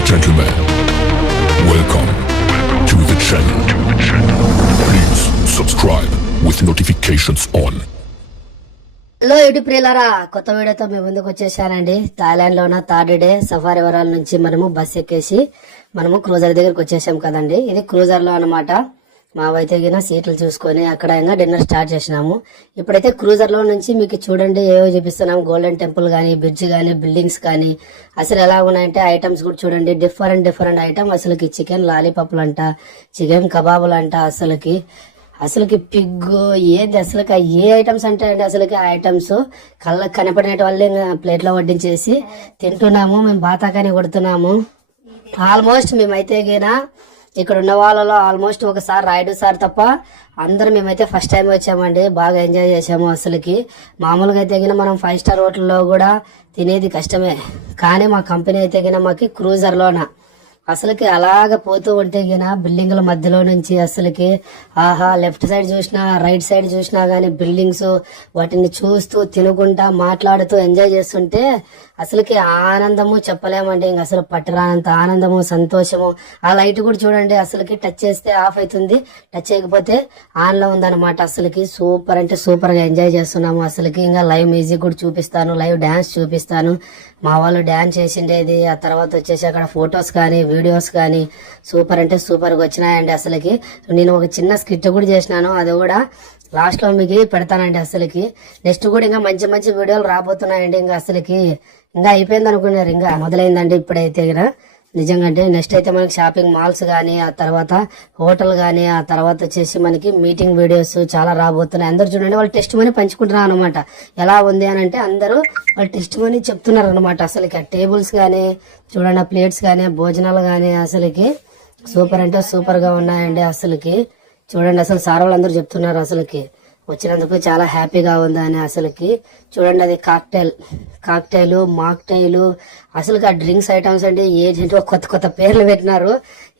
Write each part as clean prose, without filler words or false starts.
and gentlemen, welcome to the channel. Please subscribe with notifications on. Hello YouTube ప్రియులారా, కొత్త వీడియోతో మీ ముందుకు వచ్చేసానండి. థాయిలాండ్ లో ఉన్న థర్డ్ డే సఫారీ వరాల నుంచి మనము బస్ ఎక్కేసి మనము క్రూజర్ దగ్గరకు వచ్చేసాం కదండి. ఇది క్రూజర్ లో అనమాట. మావైతే గిన సీట్లు చూసుకొని అక్కడ ఇంకా డిన్నర్ స్టార్ట్ చేసినాము. ఇప్పుడైతే క్రూజర్ లో నుంచి మీకు చూడండి ఏవో చూపిస్తున్నాము. గోల్డెన్ టెంపుల్ గానీ, బ్రిడ్జ్ గానీ, బిల్డింగ్స్ కానీ అసలు ఎలా ఉన్నాయంటే ఐటమ్స్ కూడా చూడండి. Different item. అసలుకి చికెన్ లాలీపాప్లు అంట, చికెన్ కబాబులు అంట, అసలుకి పిగ్గు ఏది అసలు ఏ ఐటమ్స్ అంటే అండి అసలుకి ఆ ఐటమ్స్ కళ్ళకి కనపడిన వాళ్ళే ప్లేట్ లో వడ్డించేసి తింటున్నాము. మేము బాతాకాని కొడుతున్నాము. ఆల్మోస్ట్ మేమైతే గినా ఇక్కడ ఉన్న వాళ్ళలో ఆల్మోస్ట్ ఒకసారి రాయుడు సార్ తప్ప అందరూ మేమైతే ఫస్ట్ టైం వచ్చామండి. బాగా ఎంజాయ్ చేసాము. అసలుకి మామూలుగా అయితే గిన మనం 5 స్టార్ హోటల్లో కూడా తినేది కష్టమే, కానీ మా కంపెనీ అయితే గిన మాకి క్రూజర్ లోన అసలుకి అలాగ పోతూ ఉంటే గిన బిల్డింగ్ల మధ్యలో నుంచి అసలుకి ఆహా లెఫ్ట్ సైడ్ చూసినా రైట్ సైడ్ చూసినా గానీ బిల్డింగ్స్ వాటిని చూస్తూ తినుకుంటా మాట్లాడుతూ ఎంజాయ్ చేస్తుంటే అసలుకి ఆనందము చెప్పలేమండి. ఇంక అసలు పట్టరానంత ఆనందము, సంతోషము. ఆ లైట్ కూడా చూడండి అసలుకి టచ్ చేస్తే ఆఫ్ అవుతుంది, టచ్ చేయకపోతే ఆన్ లో ఉందన్నమాట. అసలుకి సూపర్ అంటే సూపర్ గా ఎంజాయ్ చేస్తున్నాము. అసలుకి ఇంకా లైవ్ మ్యూజిక్ కూడా చూపిస్తాను, లైవ్ డాన్స్ చూపిస్తాను. మా వాళ్ళు డాన్స్ చేసిండేది, ఆ తర్వాత వచ్చేసి అక్కడ ఫొటోస్ కానీ వీడియోస్ కానీ సూపర్ అంటే సూపర్ గా వచ్చినాయండి. అసలుకి నేను ఒక చిన్న స్కిట్ కూడా చేసినాను, అది కూడా లాస్ట్ లో మీకు పెడతానండి. అసలుకి నెక్స్ట్ కూడా ఇంకా మంచి వీడియోలు రాబోతున్నాయండి. ఇంకా అసలుకి ఇంకా అయిపోయింది అనుకున్నారు, ఇంకా మొదలైందండి ఇప్పుడైతే నిజంగా. అంటే నెక్స్ట్ అయితే మనకి షాపింగ్ మాల్స్ గానీ, ఆ తర్వాత హోటల్ గానీ, ఆ తర్వాత వచ్చేసి మనకి మీటింగ్ వీడియోస్ చాలా రాబోతున్నాయి. అందరు చూడండి వాళ్ళు టెస్ట్ మనీ పంచుకుంటున్నారు అనమాట. ఎలా ఉంది అని అంటే అందరూ వాళ్ళు టెస్ట్ మనీ చెప్తున్నారు అనమాట. అసలుకి ఆ టేబుల్స్ గానీ చూడండి, ఆ ప్లేట్స్ గానీ, భోజనాలు గానీ అసలుకి సూపర్ అంటే సూపర్ గా ఉన్నాయండి. అసలుకి చూడండి అసలు సార్ వాళ్ళందరూ చెప్తున్నారు అసలుకి వచ్చినందుకు చాలా హ్యాపీగా ఉంది అని. అసలుకి చూడండి అది కాక్టైల్, మాక్టైల్, అసలు ఆ డ్రింక్స్ ఐటమ్స్ అంటే ఏంటంటే కొత్త పేర్లు పెట్టినారు.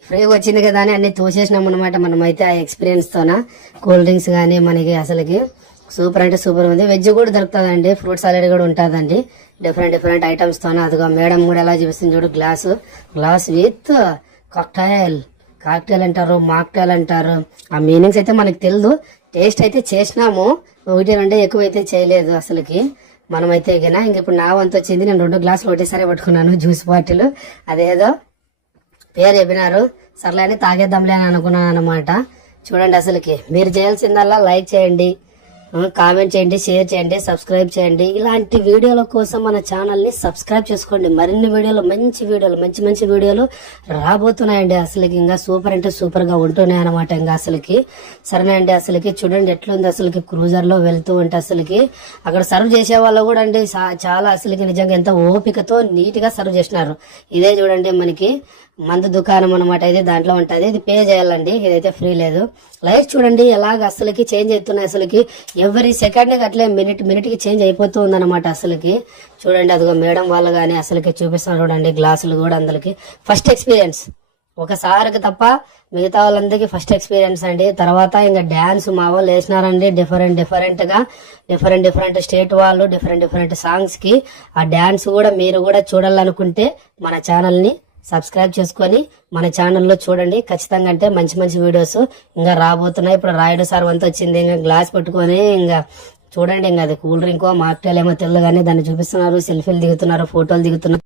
ఫ్రీగా వచ్చింది కదా అని అన్ని తోసేసినాం అనమాట మనమైతే ఆ ఎక్స్పీరియన్స్ తోన. కూల్ డ్రింక్స్ గానీ మనకి అసలుకి సూపర్ అంటే సూపర్ ఉంది. వెజ్ కూడా దొరుకుతుందండి, ఫ్రూట్ సాలెడ్ కూడా ఉంటుందండి. డిఫరెంట్ ఐటమ్స్ తోన. అదిగో మేడం కూడా ఎలా చూపిస్తుంది చూడు, గ్లాస్ విత్ కాక్టైల్ అంటారు, మాక్టైల్ అంటారు. ఆ మీనింగ్స్ అయితే మనకు తెలియదు. టేస్ట్ అయితే చేసినాము, 1-2 ఎక్కువ అయితే చేయలేదు. అసలుకి మనమైతే ఇంక ఇప్పుడు నా వంతు వచ్చింది. నేను 2 గ్లాసులు ఒకటేసారి పట్టుకున్నాను జ్యూస్ బాటిల్. అదేదో పేరు చెప్పినారు, సర్లే అని తాగేద్దాంలే అని అనుకున్నాను అనమాట. చూడండి అసలుకి మీరు చేయాల్సిందల్లా లైక్ చేయండి, కామెంట్ చేయండి, షేర్ చేయండి, సబ్స్క్రైబ్ చేయండి. ఇలాంటి వీడియోల కోసం మన ఛానల్ ని సబ్స్క్రైబ్ చేసుకోండి. మరిన్ని వీడియోలు మంచి వీడియోలు రాబోతున్నాయండి. అసలుకి ఇంకా సూపర్ అంటే సూపర్ గా ఉంటున్నాయి అనమాట. ఇంకా అసలుకి సరేనా అండి. అసలుకి చూడండి ఎట్లుంది అసలుకి క్రూజర్ లో వెళ్తూ ఉంటే అసలుకి అక్కడ సర్వ్ చేసే వాళ్ళు కూడా అండి చాలా అసలుకి నిజంగా ఎంత ఓపికతో నీట్ గా సర్వ్ చేసినారు. ఇదే చూడండి మనకి మందు దుకాణం అనమాట. ఇది దాంట్లో ఉంటది, ఇది పే చేయాలండి, ఇదైతే ఫ్రీ లేదు. లైఫ్ చూడండి ఎలాగ అసలుకి చేంజ్ అవుతున్నాయి. అసలుకి ఎవ్రీ సెకండ్ అట్లే మినిట్ కి చేంజ్ అయిపోతూ ఉందన్నమాట. అసలుకి చూడండి అదిగో మేడం వాళ్ళు గానీ అసలుకి చూపిస్తున్నారు చూడండి. గ్లాసులు కూడా అందరికి ఫస్ట్ ఎక్స్పీరియన్స్, ఒకసారికి తప్ప మిగతా వాళ్ళందరికీ ఫస్ట్ ఎక్స్పీరియన్స్ అండి. తర్వాత ఇంకా డాన్స్ మా వాళ్ళు వేసినారండి డిఫరెంట్ స్టేట్ వాళ్ళు డిఫరెంట్ సాంగ్స్ కి. ఆ డాన్స్ కూడా మీరు కూడా చూడాలనుకుంటే మన ఛానల్ ని సబ్స్క్రైబ్ చేసుకొని మన ఛానల్లో చూడండి. ఖచ్చితంగా అంటే మంచి వీడియోస్ ఇంకా రాబోతున్నాయి. ఇప్పుడు రాయుడు సార్ వంతు వచ్చింది, ఇంకా గ్లాస్ పెట్టుకొని ఇంకా చూడండి. ఇంకా అది కూల్ డ్రింక్ మాక్టైల్ ఏమో తెలియదు కానీ దాన్ని చూపిస్తున్నారు, సెల్ఫీలు దిగుతున్నారు, ఫోటోలు దిగుతున్నారు.